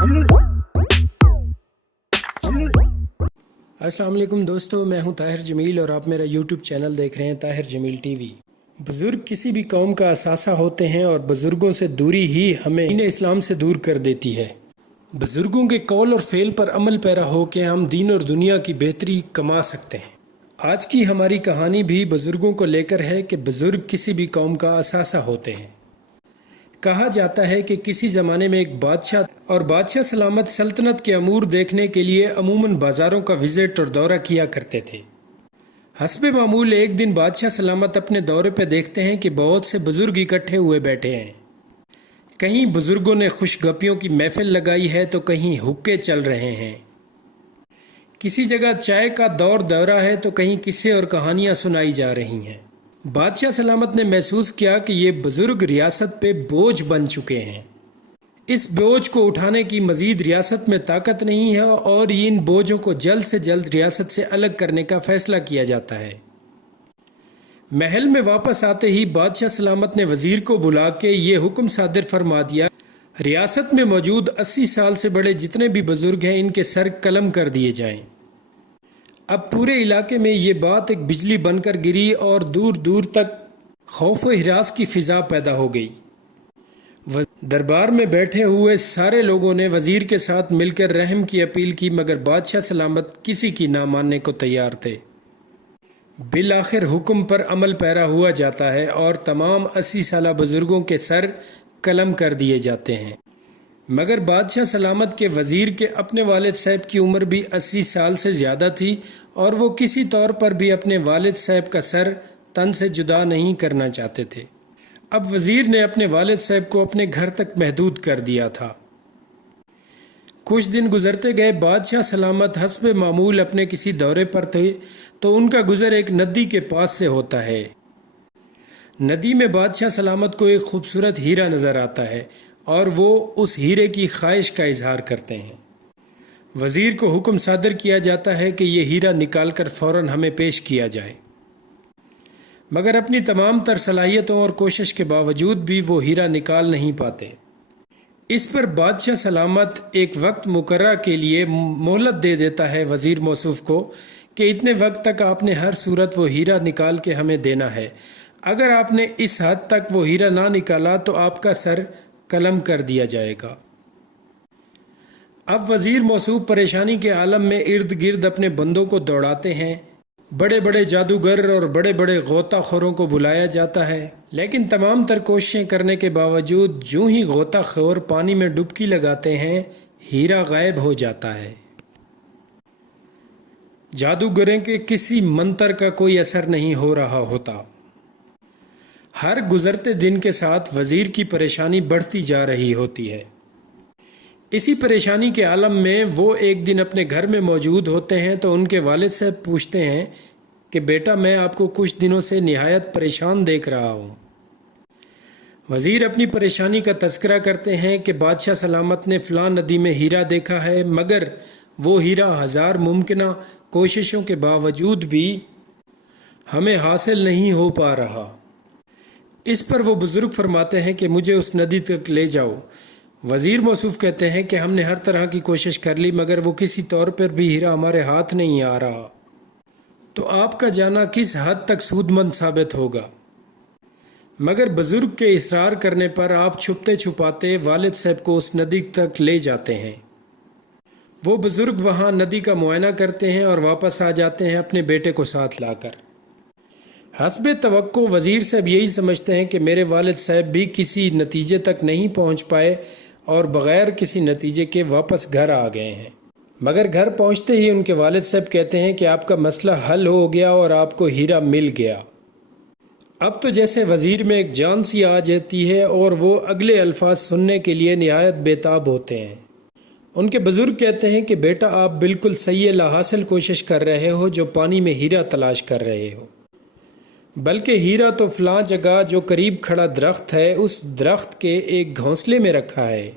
अस्सलाम वालेकुम दोस्तों, मैं हूं ताहिर जमील और आप मेरा यूट्यूब चैनल देख रहे हैं ताहिर जमील टीवी। बुज़ुर्ग किसी भी कौम का असासा होते हैं और बुज़ुर्गों से दूरी ही हमें दीन इस्लाम से दूर कर देती है। बुज़ुर्गों के कौल और फ़ेल पर अमल पैरा हो के हम दीन और दुनिया की बेहतरी कमा सकते हैं। आज की हमारी कहानी भी बुज़ुर्गों को लेकर है कि बुज़ुर्ग किसी भी कौम का असासा होते हैं। कहा जाता है कि किसी ज़माने में एक बादशाह और बादशाह सलामत सल्तनत के अमूर देखने के लिए अमूमन बाज़ारों का विज़िट और दौरा किया करते थे। हस्बे मामूल एक दिन बादशाह सलामत अपने दौरे पर देखते हैं कि बहुत से बुज़ुर्ग इकट्ठे हुए बैठे हैं। कहीं बुज़ुर्गों ने खुशगपियों की महफिल लगाई है तो कहीं हुक्के चल रहे हैं। किसी जगह चाय का दौरा है तो कहीं किस्से और कहानियाँ सुनाई जा रही हैं। बादशाह सलामत ने महसूस किया कि ये बुज़ुर्ग रियासत पे बोझ बन चुके हैं। इस बोझ को उठाने की मज़ीद रियासत में ताकत नहीं है और इन बोझों को जल्द से जल्द रियासत से अलग करने का फ़ैसला किया जाता है। महल में वापस आते ही बादशाह सलामत ने वज़ीर को बुला के ये हुक्म सादिर फरमा दिया, रियासत में मौजूद 80 साल से बड़े जितने भी बुज़ुर्ग हैं इनके सर कलम कर दिए जाएं। अब पूरे इलाके में ये बात एक बिजली बनकर गिरी और दूर दूर तक खौफ व हिरास की फ़िज़ा पैदा हो गई। दरबार में बैठे हुए सारे लोगों ने वज़ीर के साथ मिलकर रहम की अपील की, मगर बादशाह सलामत किसी की ना मानने को तैयार थे। बिल आखिर हुक्म पर अमल पैरा हुआ जाता है और तमाम 80 साला बुज़ुर्गों के सर कलम कर दिए जाते हैं। मगर बादशाह सलामत के वज़ीर के अपने वालिद साहब की उम्र भी 80 साल से ज़्यादा थी और वो किसी तौर पर भी अपने वालिद साहब का सर तन से जुदा नहीं करना चाहते थे। अब वज़ीर ने अपने वालिद साहब को अपने घर तक महदूद कर दिया था। कुछ दिन गुजरते गए, बादशाह सलामत हस्बे मामूल अपने किसी दौरे पर थे तो उनका गुज़र एक नदी के पास से होता है। नदी में बादशाह सलामत को एक खूबसूरत हीरा नज़र आता है और वो उस हीरे की ख्वाहिश का इजहार करते हैं। वज़ीर को हुक्म सादर किया जाता है कि ये हीरा निकालकर फ़ौरन हमें पेश किया जाए, मगर अपनी तमाम तर सलाहियतों और कोशिश के बावजूद भी वो हीरा निकाल नहीं पाते। इस पर बादशाह सलामत एक वक्त मुकर्रर के लिए मोहलत दे देता है वज़ीर मौसूफ को कि इतने वक्त तक आपने हर सूरत वो हीरा निकाल के हमें देना है। अगर आपने इस हद तक वो हीरा ना निकाला तो आपका सर कलम कर दिया जाएगा। अब वज़ीर मौसूफ परेशानी के आलम में इर्द गिर्द अपने बंदों को दौड़ाते हैं। बड़े बड़े जादूगर और बड़े बड़े गोताखोरों को बुलाया जाता है, लेकिन तमाम तर कोशिशें करने के बावजूद जो ही गोताखोर पानी में डुबकी लगाते हैं, हीरा गायब हो जाता है। जादूगरों के किसी मंत्र का कोई असर नहीं हो रहा होता। हर गुज़रते दिन के साथ वज़ीर की परेशानी बढ़ती जा रही होती है। इसी परेशानी के आलम में वो एक दिन अपने घर में मौजूद होते हैं तो उनके वालिद साहब पूछते हैं कि बेटा, मैं आपको कुछ दिनों से निहायत परेशान देख रहा हूँ। वज़ीर अपनी परेशानी का तज़किरा करते हैं कि बादशाह सलामत ने फ़लाँ नदी में हीरा देखा है, मगर वो हीरा हज़ार मुमकिन कोशिशों के बावजूद भी हमें हासिल नहीं हो पा रहा। इस पर वो बुज़ुर्ग फरमाते हैं कि मुझे उस नदी तक ले जाओ। वज़ीर मौसूफ कहते हैं कि हमने हर तरह की कोशिश कर ली, मगर वो किसी तौर पर भी हीरा हमारे हाथ नहीं आ रहा। तो आपका जाना किस हद तक सूदमंद साबित होगा। मगर बुज़ुर्ग के इसरार करने पर आप छुपते छुपाते वालिद साहब को उस नदी तक ले जाते हैं। वो बुज़ुर्ग वहाँ नदी का मुआयना करते हैं और वापस आ जाते हैं अपने बेटे को साथ लाकर। हस्बे तवक्को वज़ीर साहब यही समझते हैं कि मेरे वालिद साहब भी किसी नतीजे तक नहीं पहुँच पाए और बग़ैर किसी नतीजे के वापस घर आ गए हैं। मगर घर पहुँचते ही उनके वालिद साहब कहते हैं कि आपका मसला हल हो गया और आपको हीरा मिल गया। अब तो जैसे वज़ीर में एक जान सी आ जाती है और वो अगले अल्फाज सुनने के लिए निहायत बेताब होते हैं। उनके बुज़ुर्ग कहते हैं कि बेटा, आप बिल्कुल सही लाहासिल कोशिश कर रहे हो जो पानी में हीरा तलाश कर रहे हो, बल्कि हीरा तो फ़लाँ जगह जो करीब खड़ा दरख्त है उस दरख्त के एक घोंसले में रखा है।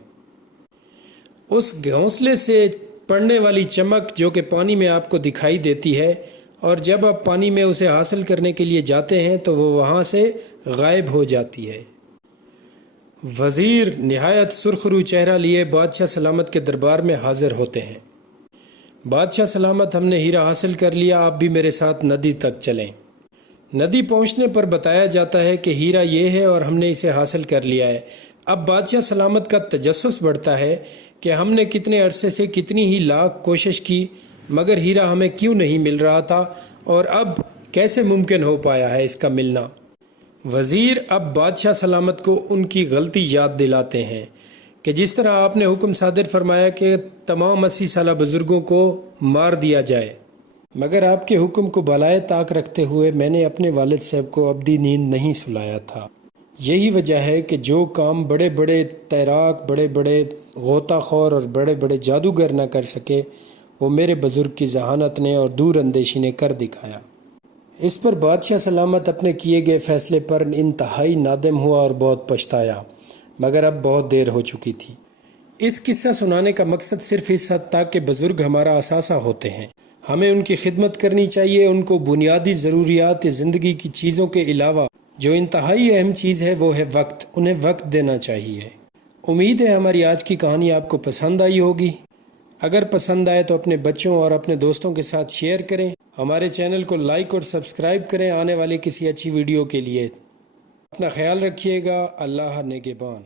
उस घोंसले से पड़ने वाली चमक जो कि पानी में आपको दिखाई देती है और जब आप पानी में उसे हासिल करने के लिए जाते हैं तो वो वहाँ से गायब हो जाती है। وزیر نہایت سرخ رو چہرہ لیے بادشاہ سلامت کے دربار میں حاضر ہوتے ہیں۔ بادشاہ سلامت، ہم نے ہیرا حاصل کر لیا، آپ بھی میرے ساتھ ندی تک چلیں۔ ندی پہنچنے پر بتایا جاتا ہے کہ ہیرا یہ ہے اور ہم نے اسے حاصل کر لیا ہے۔ اب بادشاہ سلامت کا تجسس بڑھتا ہے کہ ہم نے کتنے عرصے سے کتنی ہی لاکھ کوشش کی مگر ہیرا ہمیں کیوں نہیں مل رہا تھا، اور اب کیسے ممکن ہو پایا ہے اس کا ملنا۔ وزیر اب بادشاہ سلامت کو ان کی غلطی یاد دلاتے ہیں کہ جس طرح آپ نے حکم صادر فرمایا کہ تمام 80 سالہ بزرگوں کو مار دیا جائے، مگر آپ کے حکم کو بالائے طاق رکھتے ہوئے میں نے اپنے والد صاحب کو ابدی نیند نہیں سلایا تھا۔ یہی وجہ ہے کہ جو کام بڑے بڑے تیراک، بڑے بڑے غوطہ خور اور بڑے بڑے جادوگر نہ کر سکے، وہ میرے بزرگ کی ذہانت نے اور دور اندیشی نے کر دکھایا۔ اس پر بادشاہ سلامت اپنے کیے گئے فیصلے پر انتہائی نادم ہوا اور بہت پچھتایا، مگر اب بہت دیر ہو چکی تھی۔ اس قصہ سنانے کا مقصد صرف اس حد تک کہ بزرگ ہمارا اثاثہ ہوتے ہیں، ہمیں ان کی خدمت کرنی چاہیے۔ ان کو بنیادی ضروریات زندگی کی چیزوں کے علاوہ جو انتہائی اہم چیز ہے وہ ہے وقت، انہیں وقت دینا چاہیے۔ امید ہے ہماری آج کی کہانی آپ کو پسند آئی ہوگی۔ اگر پسند آئے تو اپنے بچوں اور اپنے دوستوں کے ساتھ شیئر کریں۔ ہمارے چینل کو لائک اور سبسکرائب کریں آنے والے کسی اچھی ویڈیو کے لیے۔ اپنا خیال رکھیے گا۔ اللہ نگہبان۔